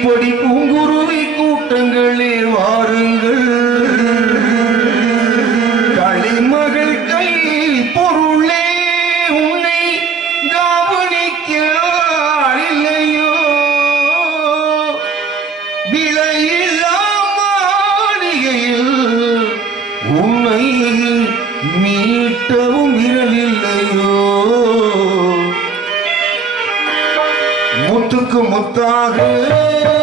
இப்படி பூங்குருவி கூட்டங்களே வாருங்கள். களிமகள் கை பொருளே உன்னை கவனிக்க ஆளில்லையோ விலையில்லா மாளிகையில் உன்னை மீட்டவும் விரலில்லையோ முத்துக்கு முத்தாக.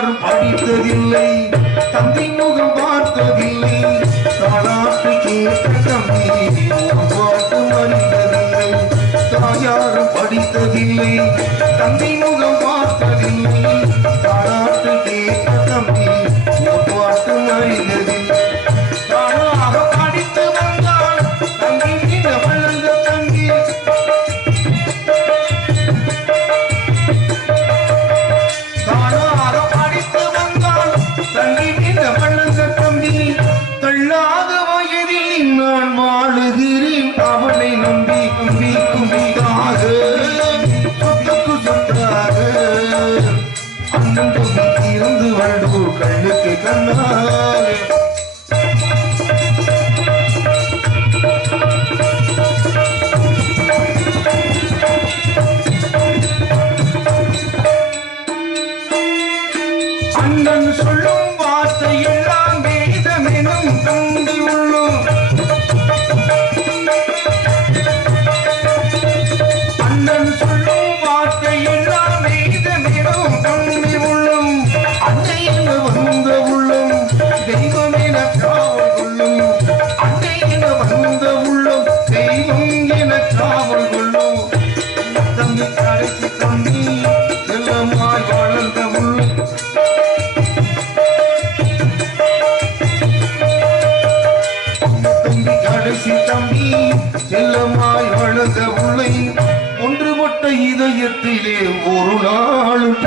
யாரும் படித்ததில்லை. தந்தை முகம் பார்த்ததில்லை. தாலாட்டு கேட்ட தம்பி பாட்டு அறிந்ததில்லை தாயாரும் படித்ததில்லை. தந்தை வாழுகிறேன் அவனை நம்பி கும்பி கும்பிதாக சொத்துக்கு சொத்தாக. அண்ணன் தம்பி இருந்து கண்ணுக்கு அண்ணன் சொல்லும் கடைசி தம்பி செல்லமாய் வளர்ந்த உள்ளை ஒன்றுபட்ட இதயத்திலே ஒரு நாளும்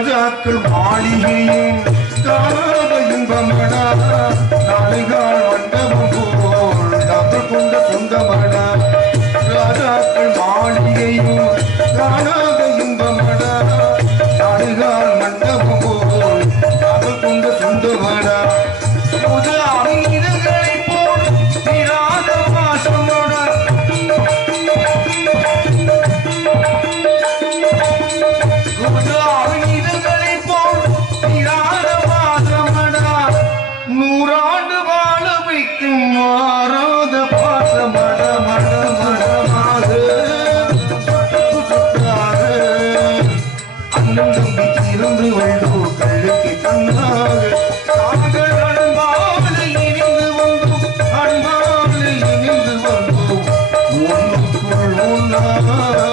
ராஜாக்கள் மாளிகையே காணாத இன்பமடா நாளைகால் மண்டபம் போல் நகர் கொண்ட சொந்தமடா. ராஜாக்கள் மாளிகையும் காணாத இன்பமடா நாளைகால் மண்டபம் போல் நகர் கொண்ட சொந்தமடா. கண்கள் பூக்களுக்கு கண்ணாக Oh,